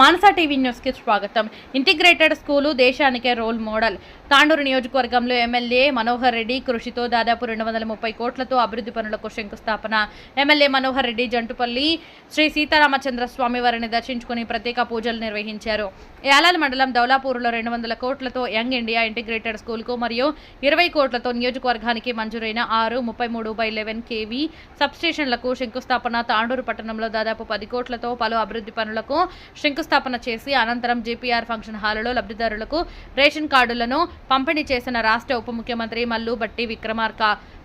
Manasa TV న్యూస్కి స్వాగతం. Integrated school దేశానికే రోల్ మోడల్. తాండూరు నియోజకవర్గంలో ఎమ్మెల్యే మనోహర్ రెడ్డి కృషితో దాదాపు రెండు వందల ముప్పై కోట్లతో అభివృద్ధి పనులకు శంకుస్థాపన. ఎమ్మెల్యే మనోహర్ రెడ్డి జంటుపల్లి శ్రీ సీతారామచంద్ర స్వామి వారిని దర్శించుకుని ప్రత్యేక పూజలు నిర్వహించారు. యాలాల మండలం దౌలాపూర్లో రెండు వందల కోట్లతో యంగ్ ఇండియా ఇంటిగ్రేటెడ్ స్కూల్కు మరియు ఇరవై కోట్లతో నియోజకవర్గానికి మంజూరైన ఆరు ముప్పై మూడు బై లెవెన్ కేవీ సబ్స్టేషన్లకు శంకుస్థాపన. తాండూరు పట్టణంలో దాదాపు పది కోట్లతో పలు అభివృద్ధి పనులకు శంకుస్థాపన చేసి అనంతరం జీపీఆర్ ఫంక్షన్ హాలులో లబ్ధిదారులకు రేషన్ కార్డులను పంపిణీ చేసిన రాష్ట్ర ఉప ముఖ్యమంత్రి మల్లు బట్టి విక్రమార్క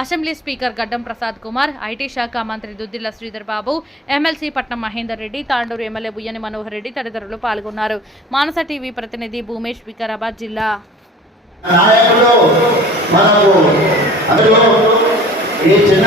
అసెంబ్లీ స్పీకర్ గడ్డం ప్రసాద్ కుమార్ ఐటీ శాఖ మంత్రి దుద్దిల్ల శ్రీధర్ బాబు ఎమ్మెల్సీ పట్నం మహేందర్ రెడ్డి తాండూరు ఎమ్మెల్యే బుయ్యని మనోహర్ రెడ్డి తదితరులు పాల్గొన్నారు. మానస టీవీ ప్రతినిధి భూమేష్ వికారాబాద్ జిల్లా. నాయకులు మనకు అందులో ఈ చిన్న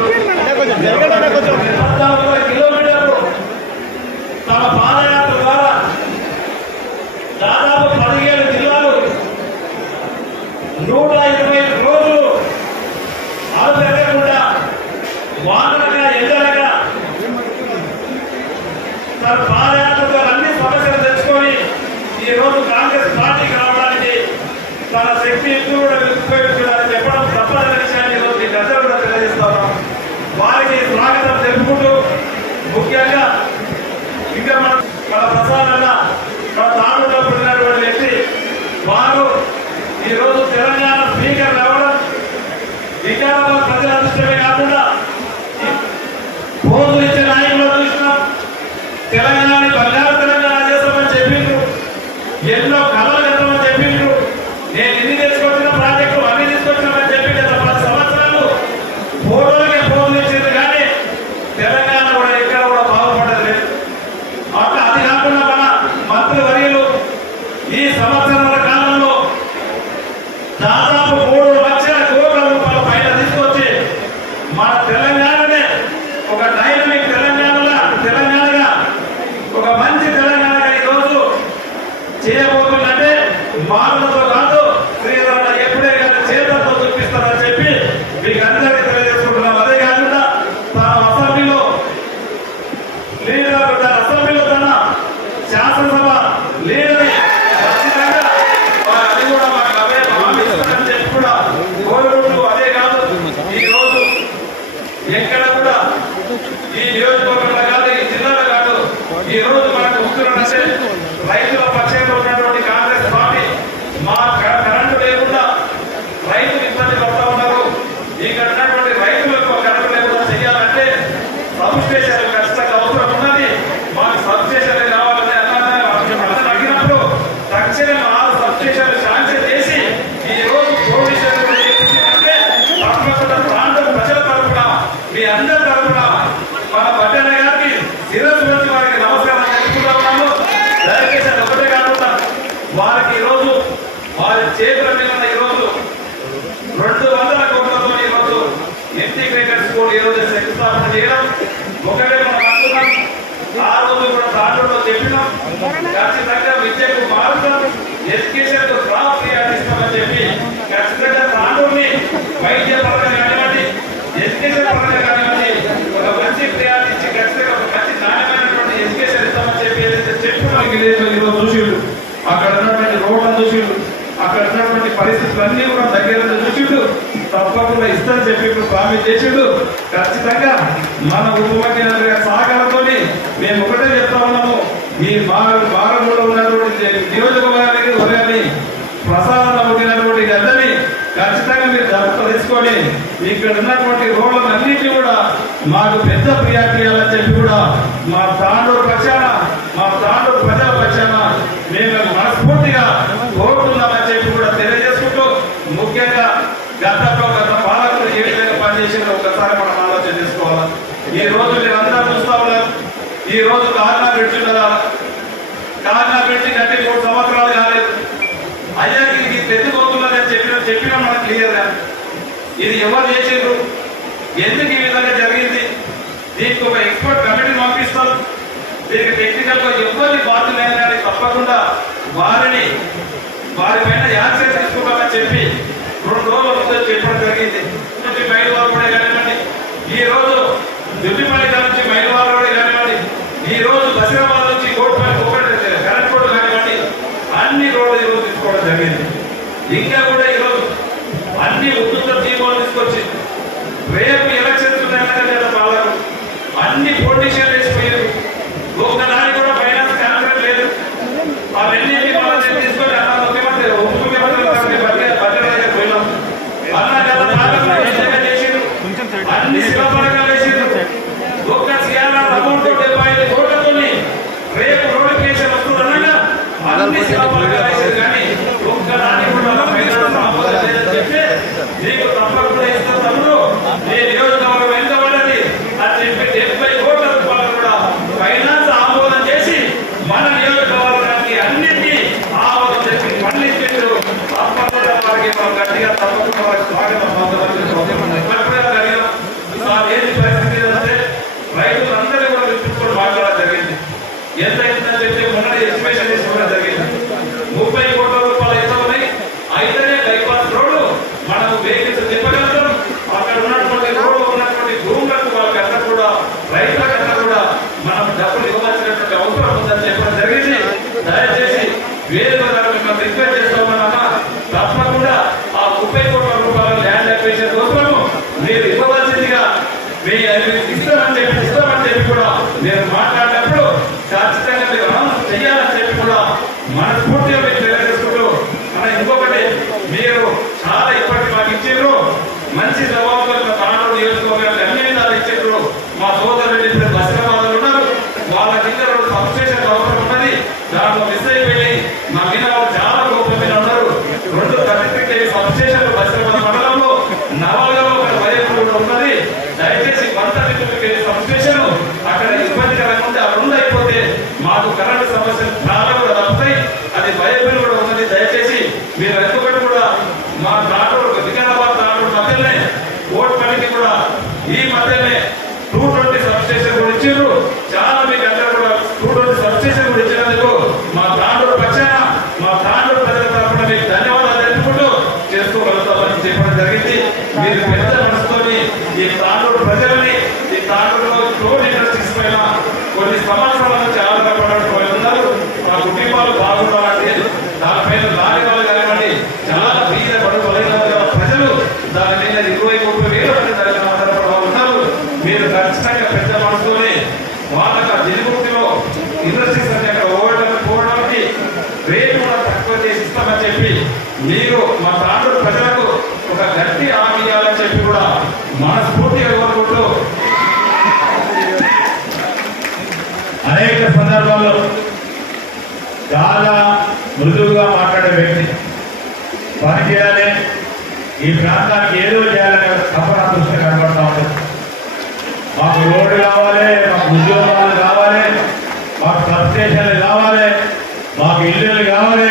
ఫ్రూట్స్ మనకు లేవు పొందడానికి కిలోమీటర్లు తమ పాదయాత్ర ద్వారా దాదాపు పదిహేడు జిల్లాలు నూట ఇరవై ఐదు రోజులు ఆపేయకుండా వాననగా ఎండనగా తన పాదయాత్రతో అన్ని సమస్యలు తెచ్చుకొని ఈ రోజు కాంగ్రెస్ పార్టీకి రావడానికి తన శక్తి ఎక్కువ ಎಲ್ಲ మాటలతో కాదు శ్రీరామ ఎప్పుడే కానీ చేతలతో చూపిస్తారని చెప్పి మీకు అందరికీ తెలియజేసుకుంటున్నాం. అదే కాకుండా తన అసెంబ్లీలో లీడర్ తన అసెంబ్లీలో తన శాసనసభ లీడర్. ఖచ్చితంగా వా- అది కూడా మాకు అవే హామీ చెప్పి కూడా కోరుకుంటూ అదే కాదు ఈ రోజు ఎక్కడ కూడా ఈ నియోజకవర్గంలో కాదు ఈ జిల్లాలో కాదు ఈ రోజు మనకు వస్తున్నట్టే రైతుల పక్షంలో ఉన్నటువంటి కాంగ్రెస్ పార్టీ మా క- కరెంటు లేకుండా రైతులు ఇబ్బంది పడతా ఉన్నారు ఇక్కడ ఉన్నటువంటి రైతులకు కరెంటు లేకుండా చేయాలంటే సబ్ స్టేషన్ ఖచ్చితంగా అవసరం ఉన్నది మాకు సబ్ స్టేషన్ కావాలని అన్నారు అతను అడిగినప్పుడు తక్షణం ఆరు సబ్ స్టేషన్లు శాంక్షన్ చేసి ఈ రోజు ప్రొవిజన్ కూడా చేయించిందంటే తప్పకుండా ప్రాంతం ప్రజల తరపున మీ అందరి తరపున మన పట్టణ గారికి శిరస్సు వచ్చి వారికి నమస్కారం ఉన్నాము. దయచేసి అది ఒకటే కాకుండా వారికి ఈ రోజు వారి చేతుల మీద ఈ రోజు రెండు వందల కోట్లతో ఈ రోజు ఇంటిగ్రేటెడ్ స్కూల్ ఈ శంకుస్థాపన చేయడం ఒకటే మనం అనుకున్నాం. ఆ రోజు కూడా దాంట్లో చెప్పినాం. ఖచ్చితంగా విద్యకు మారుతాం. ఎడ్యుకేషన్కు చెప్పి ఖచ్చితంగా తాండూరుని వైద్య పరంగా కానివ్వండి ఎడ్యుకేషన్ పరంగా కానివ్వండి ఒక మంచి ప్రయాణం ఇచ్చి ఖచ్చితంగా ఒక మంచి నాణ్యమైనటువంటి ఎడ్యుకేషన్ ఇస్తామని చెప్పి ఏదైతే చెప్పుకున్నాం ఈరోజు చూసిండు అక్కడ ఉన్నటువంటి రోడ్లను చూసిండు అక్కడ ఉన్నటువంటి పరిస్థితులన్నీ కూడా దగ్గర నుంచి చూసిండు తప్పకుండా ఇస్తానని చెప్పి ఇప్పుడు ప్రామిస్ చేసిండు ఖచ్చితంగా మన ఉప ముఖ్యమంత్రి గారి సహకారంతో మేము ఒకటే చెప్తా ఉన్నాము ఈ భాగంలో ఉన్నటువంటి నియోజకవర్గానికి వర్గాన్ని ప్రసాదంలో ఉండినటువంటి అందరినీ ఖచ్చితంగా మీరు జాగ్రత్త తీసుకొని ఇక్కడ ఉన్నటువంటి రోడ్లన్నింటినీ కూడా మాకు పెద్ద ప్రియాక్రియాలని చెప్పి కూడా మా తాండూరు పక్షాన మా తాండూరు ప్రజల పక్షాన మేము మనస్ఫూర్తిగా కోరుతున్నామని చెప్పి కూడా తెలియజేసుకుంటూ ముఖ్యంగా గతంలో గత పాలకులు ఏ విధంగా పనిచేసిందో ఒకసారి మనం ఆలోచన చేసుకోవాలి? ఈ రోజు మీరందరూ రోజు కారణా పెట్టున్నారా కారణా పెట్టి గట్టి మూడు సంవత్సరాలు కాలేదు. అయ్యా ఇది పెద్దపోతున్నదని చెప్పిన చెప్పినా మనకు క్లియర్గా ఇది ఎవరు చేసిండ్రు? ఎందుకు ఈ విధంగా జరిగింది? దీనికి ఒక ఎక్స్పర్ట్ కమిటీ పంపిస్తాం. దీనికి టెక్నికల్గా ఎవరిని బాధ్యులు కానీ తప్పకుండా వారిని వారి పైన యాక్షన్ తీసుకుంటామని చెప్పి రెండు రోజుల ముందు చెప్పడం జరిగింది. నుంచి మైలవారు కూడా కానివ్వండి. ఈ రోజు దుడ్డిపల్లి నుంచి మైలవారు కూడా కానివ్వండి. ఈ రోజు బసిరాబాద్ నుంచి కోటిపల్లి ఒకటి కరెంట్ రోడ్డు కానివ్వండి. అన్ని రోడ్లు ఈ రోజు తీసుకోవడం జరిగింది. ఇంకా కూడా ఈరోజు అన్ని ఉద్యోగ తీసుకొచ్చి రేపు ఎలక్షన్స్ ఉన్నాయన్న లేదా పాలకు అన్ని పొలిటీషియన్ వేసిపోయారు. ఒక్కదానికి కూడా ఫైనాన్స్ కాంట్రాక్ట్ లేదు. అవన్నీ వాళ్ళని తీసుకొని అన్న ముఖ్యమంత్రి ఉప ముఖ్యమంత్రి పోయినాం. అన్న విధంగా చేసిండ్రు? అన్ని శిలపలకాలు వేసిండ్రు. ఒక్క సిఆర్ఆర్ అమౌంట్ డెబ్బై ఐదు కోట్లతోని రేపు నోటిఫికేషన్ వస్తుందనగా అన్ని శిలపలకాలు మనస్ఫూర్తిగా కోరుకుంటూ అనేక సందర్భాల్లో చాలా మృదువుగా మాట్లాడే వ్యక్తి పని చేయాలి. ఈ ప్రాంతానికి ఏదో చేయాలనే తపన దృష్టి కనబడతా ఉంటుంది మాకు రోడ్డు కావాలి మాకు ఉద్యోగాలు కావాలి మాకు సబ్స్టేషన్లు కావాలి మాకు ఇల్లులు కావాలి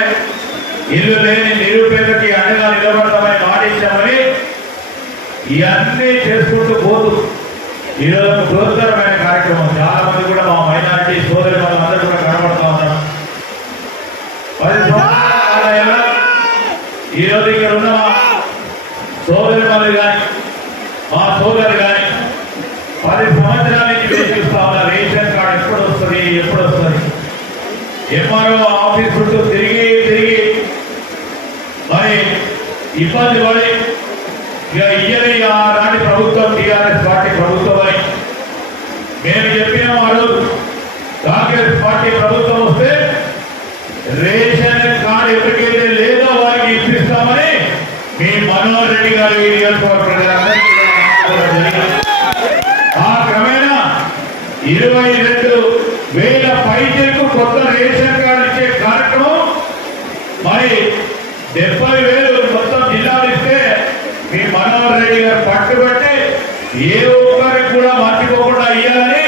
ఇల్లు లేని నిరుపేదకి అండగా నిలబడతామని మాటించామని ఇవన్నీ చేసుకుంటూ పోదు ఈరోజు ఒక బృహత్తరమైన కార్యక్రమం. చాలా మంది కూడా మా మైనారిటీ సోదరి వాళ్ళందరూ కూడా కనబడుతూ ఉన్నారు. పది సంవత్సరాల కాలంలో ఇక్కడ ఉన్న మా సోదరి వాళ్ళు కానీ మా సోదరు కానీ పది సంవత్సరాల నుంచి చూస్తా ఉన్నా రేషన్ కార్డు ఎప్పుడు వస్తుంది ఎప్పుడు వస్తుంది? ఎంఆర్ఓ ఆఫీస్ చుట్టూ తిరిగి తిరిగి మరి ఇబ్బంది పడి ఇయ్యని ఆనాటి ప్రభుత్వం టీఆర్ఎస్ పార్టీ ప్రభుత్వం మేము చెప్పిన వారు కాంగ్రెస్ పార్టీ ప్రభుత్వం వస్తే రేషన్ కార్డు ఎవరికైతే లేదో వారికి ఇప్పిస్తామని మీ మనోహర్ రెడ్డి గారు ఆ క్రమేణా ఇరవై రెండు వేల పైచలకు కొత్త రేషన్ కార్డు ఇచ్చే కార్యక్రమం మరి డెబ్బై వేలు మీ మనోహర్ రెడ్డి గారు పట్టుబట్టి ఏ ఒక్కరికి కూడా మర్చిపోకుండా ఇవ్వాలని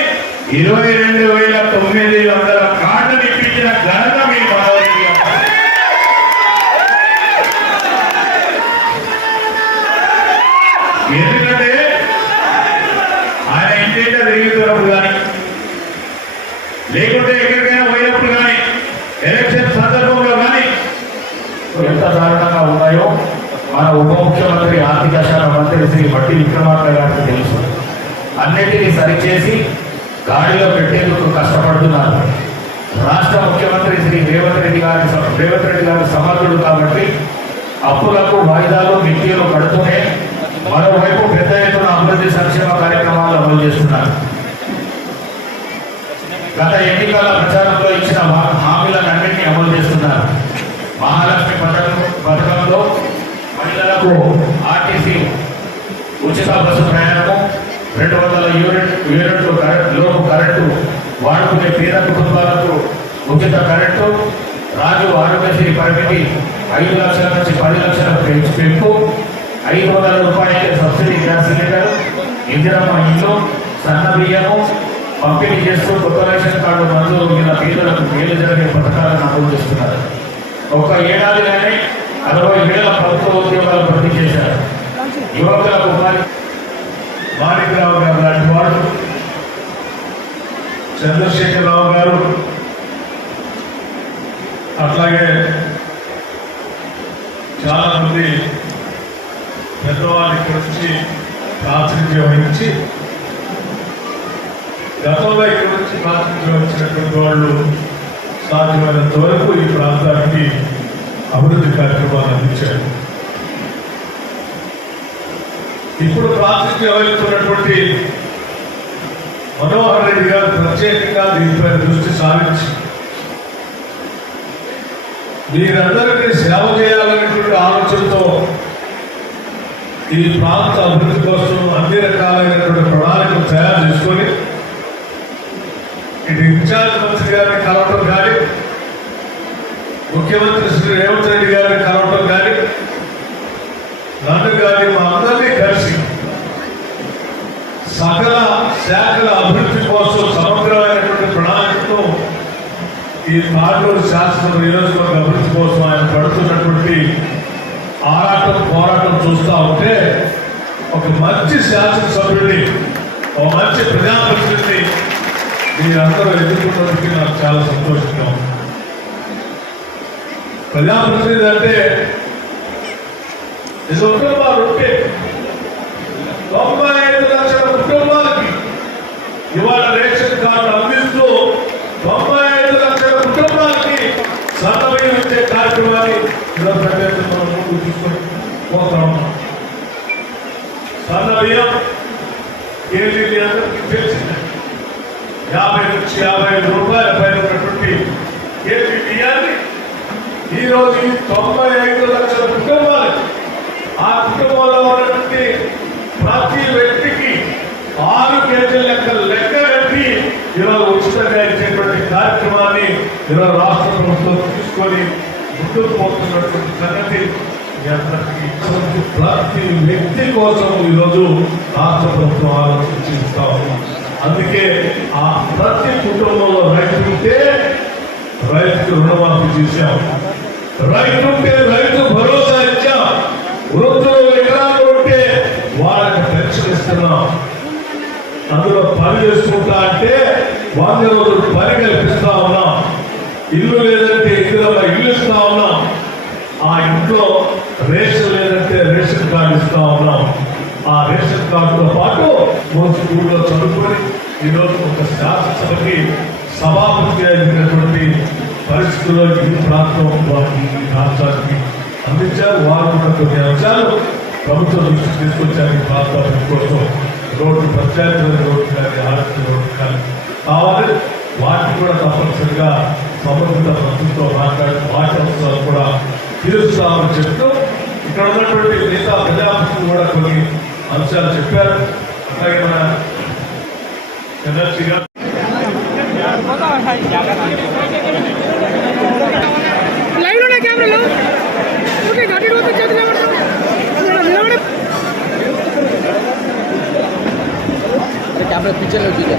ఇరవై రెండు వేల తొమ్మిది వందల కార్డులు ఇప్పించిన ఘనత మీ మనోహర్ ఎందుకంటే ఆయన ఇంటింట తిరుగుతున్నప్పుడు కానీ లేకుంటే ఎక్కడికైనా పోయినప్పుడు కానీ ఎలక్షన్ సందర్భంలో కానీ ఎంత దారుణంగా ఉన్నాయో మన ఉప ముఖ్యమంత్రి ఆర్థిక శాఖ మంత్రి శ్రీ బట్టి విక్రమార్క గారికి తెలుసు. అన్నిటినీ సరిచేసి గాడిలో పెట్టేందుకు కష్టపడుతున్నారు. రాష్ట్ర ముఖ్యమంత్రి శ్రీ రేవంత్ రెడ్డి గారి రేవంత్ రెడ్డి గారి సమర్థుడు కాబట్టి అప్పులకు వాయిదాలు మిక్కీలు పడుతూనే మరోవైపు పెద్ద ఎత్తున అభివృద్ధి సంక్షేమ కార్యక్రమాలు అమలు చేస్తున్నారు. గత ఎన్నికల ప్రచారంలో ఉచిత బస్సు ప్రయాణము. రెండు వందల యూనిట్ యూనిట్లు కరెంట్ లోపు కరెంటు వాడుకునే పేద కుటుంబాలకు ఉచిత కరెంటు. రాజు ఆరోగ్యశ్రీ పరిమితి ఐదు లక్షల నుంచి పది లక్షలకు పెంచి పెంపు. ఐదు వందల రూపాయల సబ్సిడీ గ్యాస్ సిలిండర్ ఇందిరమ్మ ఇల్లు సన్న బియ్యము పంపిణీ చేస్తూ కొత్త రేషన్ కార్డు మంజూరు మిగిలిన పేదలకు మేలు జరిగే పథకాలను అమలు చేస్తున్నారు ఒక ఏడాదిలోనే అరవై వేల ప్రభుత్వ ఉద్యోగాలు భర్తీ చేశారు. యువకులకు ఉపాధి మాణికరావు గారు లాంటి వాడు చంద్రశేఖరరావు గారు అట్లాగే చాలా మంది పెద్దవాళ్ళు ఇక్కడ నుంచి ప్రాతినిధ్యం వహించి గతంలో ఇక్కడ వచ్చి ప్రాతినిధ్యం వచ్చినటువంటి వాళ్ళు సాధ్యమైనంత వరకు ఈ ప్రాంతానికి అభివృద్ధి కార్యక్రమాలు అందించారు. ఇప్పుడు ప్రాతినిధ్యం వహిస్తున్నటువంటి మనోహర్ రెడ్డి గారు ప్రత్యేకంగా దీనిపై దృష్టి సారించి మీరందరికీ సేవ చేయాలనేటువంటి ఆలోచనతో ఈ ప్రాంత అభివృద్ధి కోసం అన్ని రకాలైనటువంటి ప్రణాళికలు తయారు చేసుకొని ఇటు ఇన్ఛార్జ్ మంత్రి గారిని కలవటం కానీ ముఖ్యమంత్రి శ్రీ రేవంత్ రెడ్డి గారిని కలవటం కానీ నన్ను కానీ మా అందరినీ కలిసి సకల శాఖల అభివృద్ధి కోసం సమగ్రమైనటువంటి ప్రణాళికతో ఈ తాడూరు శాసన నియోజకవర్గ అభివృద్ధి కోసం ఆయన పడుతున్నటువంటి ఆరాటం పోరాటం చూస్తూ ఉంటే ఒక మంచి శాసనసభ్యుడిని ఒక మంచి ప్రజాప్రతినిధిని మీరందరూ ఎదుర్కొన్నందుకు నాకు చాలా సంతోషంగా ఉంది. ప్రజాప్రతినిధి అంటే కుటుంబాలు ఉంటే తొంభై ఐదు లక్షల కుటుంబాలకి ఇవాళ రేషన్ కార్డు అందిస్తూ తొంభై ఐదు లక్షల కుటుంబాలకి సన్నబియ్యం ఇచ్చే కార్యక్రమాన్ని ఈరోజు మనం తీసుకొని పోతా ఉన్నాం. అందరికీ యాభై నుంచి యాభై ఐదు రూపాయల పైన ఉన్నటువంటి కేజీ బియ్యాన్ని ఈ రోజు తొంభై ఐదు లక్షల కుటుంబాలు ఆ కుటుంబంలో ఉన్నటువంటి ప్రతి వ్యక్తికి ఆరు కేజీల లెక్క లెక్క పెట్టి ఈరోజు ఉచితంగా ఇచ్చేటువంటి కార్యక్రమాన్ని ఈరోజు రాష్ట్ర ప్రభుత్వం తీసుకొని ముందుకు సంగతి ప్రతి వ్యక్తి కోసం ఈరోజు రాష్ట్ర ప్రభుత్వం ఆలోచించిస్తా ఉన్నాం అందుకే ఆ ప్రతి కుటుంబంలో రైతు ఉంటే రైతుకు రుణమాఫీ చేశాం. రైతు ఉంటే రైతు భరోసా ఇచ్చాం. వృద్ధులు వికలాంగులు ఉంటే వాళ్ళకి పెన్షన్ ఇస్తున్నాం. అందులో పని చేసుకుంటా అంటే వంద రోజులు పని కల్పిస్తా ఉన్నాం. ఇల్లు లేదంటే ఇందులో ఇల్లు ఇస్తా ఉన్నాం. ఆ ఇంట్లో రేషన్ లేదంటే రేషన్ కార్డు ఇస్తా ఉన్నాం. ఆ రేషన్ కార్డుతో పాటు మూడు స్కూల్లో చదువుకొని ఈరోజు ఒక శాసనసభకి సభాపతి అయినటువంటి పరిస్థితుల్లో ఈ ప్రాంతం వారికి ఈ రాష్ట్రానికి అందించారు. వారు కూడా కొన్ని అంశాలు ప్రభుత్వం దృష్టికి తీసుకొచ్చారు. ఈ ప్రాంతం కోసం రోడ్డు పంచాయతీ రోడ్డు కానీ ఆరోగ్య రోడ్డు కానీ కావాలి. వాటిని కూడా తప్పనిసరిగా సంబంధిత ప్రభుత్వంతో మాట్లాడి వాటి అవసరాలు కూడా తీరుస్తామని చెప్తూ ఇక్కడ ఉన్నటువంటి మిగతా ప్రజాప్రతినిధులు కూడా కొన్ని అంశాలు చెప్పారు అలాగే మన ఎనర్జీ గారు లైవ్ లో కెమెరాలో ఓకే గట్టి రోజు చేతులు నిలబడతాం నిలబడి कैमरा पीछे लो ठीक है